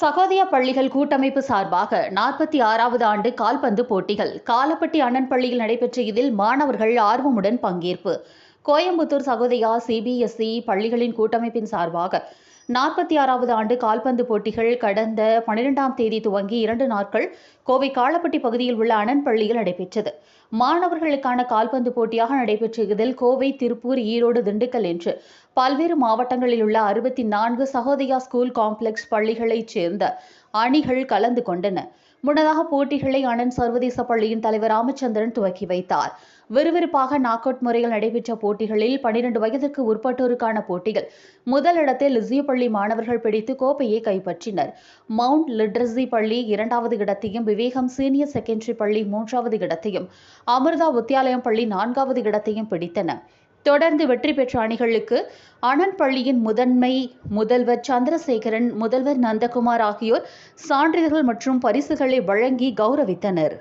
சகோதய பள்ளிகள் கூட்டமைப்பு சார்பாக நாற்பத்தி ஆறாவது ஆண்டு கால்பந்து போட்டிகள். காலப்பட்டி அண்ணன் பள்ளியில் நடைபெற்ற இதில் மாணவர்கள் ஆர்வமுடன் பங்கேற்பு. கோயம்புத்தூர் சகோதயா சிபிஎஸ்இ பள்ளிகளின் கூட்டமைப்பின் சார்பாக நாற்பத்தி ஆறாவது ஆண்டு கால்பந்து போட்டிகள் கடந்த பனிரெண்டாம் தேதி துவங்கி இரண்டு நாட்கள் கோவை காலப்பட்டி பகுதியில் உள்ள அனன் பள்ளியில் நடைபெற்றது. மாணவர்களுக்கான கால்பந்து போட்டியாக நடைபெற்ற இதில் கோவை திருப்பூர் ஈரோடு திண்டுக்கல் என்று பல்வேறு மாவட்டங்களில் உள்ள அறுபத்தி நான்கு சகோதயா ஸ்கூல் காம்ப்ளெக்ஸ் பள்ளிகளைச் சேர்ந்த அணிகள் கலந்து கொண்டன. முன்னதாக போட்டிகளை அண்ணன் சர்வதேச பள்ளியின் தலைவர் ராமச்சந்திரன் துவக்கி வைத்தார். விறுவிறுப்பாக நாக் அவுட் முறையில் நடைபெற்ற போட்டிகளில் பனிரெண்டு வயதிற்கு உட்பட்டோருக்கான போட்டிகள் முதலிடத்தில் லிசிய பள்ளி மாணவர்கள் பிடித்து கோப்பையை கைப்பற்றினர். மவுண்ட் லிட்ரஸி பள்ளி இரண்டாவது இடத்தையும் விவேகம் சீனியர் செகண்டரி பள்ளி மூன்றாவது இடத்தையும் அமிர்தா வித்யாலயம் பள்ளி நான்காவது இடத்தையும் பிடித்தன. தொடர்ந்து வெற்றி பெற்ற அணிகளுக்கு அனந்த் பள்ளியின் முதன்மை முதல்வர் சந்திரசேகரன் முதல்வர் நந்தகுமார் ஆகியோர் சான்றிதழ்கள் மற்றும் பரிசுகளை வழங்கி கௌரவித்தனர்.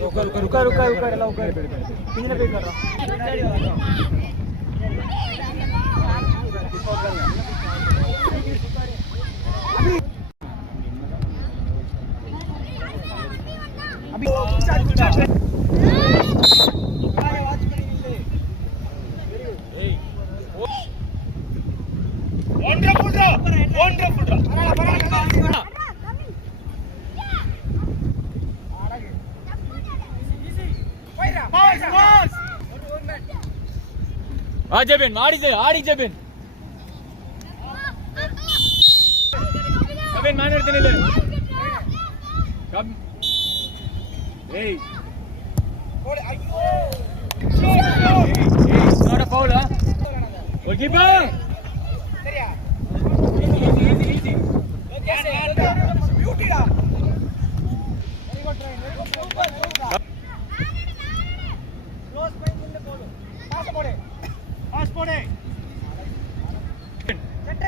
रुका रुका रुका रुका लवकर कितने पे कर रहा अभी ಆ ಜಬೀನ್ ಆಡಿದ್ದೆ ಆಡಿ ಜಬೀನ್ ಜಬೀನ್ ಮಾಡಿರ್ತೀನಿ ಇಲ್ಲಿ ಕಬ್ ಏಯ್ ಅಯ್ಯೋ ನೋಡ ಫೌಲ್ ಹೋಗಿ ಬಾ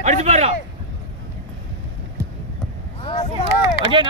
அடிச்சு பாரு அகைன் அகைன்